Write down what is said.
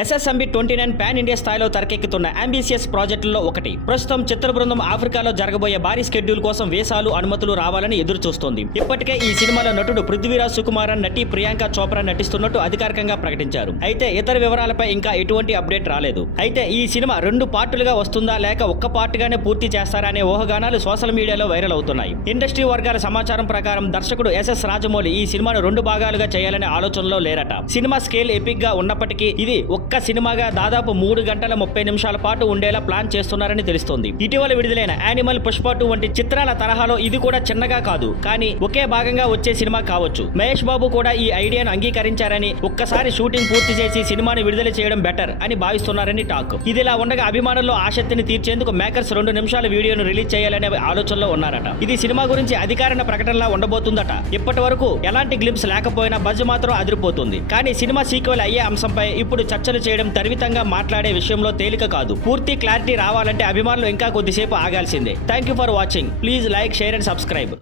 SSMB 29 pan India స్థాయిలో తెరకెక్కుతున్న ambitious ప్రాజెక్టుల్లో ఒకటి. ప్రస్తుతం చిత్ర బృందం ఆఫ్రికాలో జరగబోయే భారీ షెడ్యూల్ కోసం వీసాలు అనుమతులు రావాలని ఎదురు చూస్తోంది. ఇప్పటికే ఈ సినిమాలో నటుడు పృథ్వీరాజ్ సుకుమారన్, నటి ప్రియాంక చోప్రా నటిస్తున్నట్టు అధికారికంగా ప్రకటించారు. అయితే ఇతర వివరాలపై ఇంకా ఎటువంటి అప్డేట్ రాలేదు. అయితే ఈ సినిమా 2 పార్టులుగా వస్తుందా లేక ఒక్క పార్టుగానే పూర్తి చేస్తారా అనే ఊహాగానాలు సోషల్ మీడియాలో వైరల్ అవుతున్నాయి. ఇండస్ట్రీ వర్గాల సమాచారం ప్రకారం దర్శకుడు SS రాజమౌళి ఈ సినిమాను 2 భాగాలుగా చేయాలనే ఆలోచనలో లేరట. సినిమా స్కేల్ ఎపిక్ గా ఉన్నప్పటికీ ఇది ఒక్క సినిమాగా దాదాపు 3 గంటల 30 నిమిషాల పాటు ఉండేలా ప్లాన్ చేస్తున్నారని తెలుస్తోంది. ఇటీవల విడుదలైన యానిమల్, పుష్ప 2 వంటి చిత్రాల తరహాలో ఇది కూడా చిన్నగా కాదు, కానీ ఒకే భాగంగా వచ్చే సినిమా కావచ్చు. మహేష్ బాబు కూడా ఈ ఐడియాను అంగీకరించారని, ఒక్కసారి షూటింగ్ పూర్తి చేసి సినిమాని విడుదల చేయడం బెటర్ అని భావిస్తున్నారని టాక్. ఇదిలా ఉండగా అభిమానుల్లో ఆసక్తిని తీర్చేందుకు మేకర్స్ 2 నిమిషాల వీడియోను రిలీజ్ చేయాలనే ఆలోచనలో ఉన్నారట. ఇది సినిమా గురించి అధికారిక ప్రకటనలా ఉండబోతుందట. ఇప్పటి వరకు ఎలాంటి గ్లింప్స్ లేకపోయినా బజ్ మాత్రం అదిరిపోతుంది. కానీ సినిమా సీక్వెల్ అయ్యే అంశంపై ఇప్పుడు చర్చలు చేయడం తరివితంగా మాట్లాడే విషయంలో తేలిక కాదు. పూర్తి క్లారిటీ రావాలంటే అభిమానులు ఇంకా కొద్దిసేపు ఆగాల్సిందే. Thank you for watching. Please like, share and subscribe.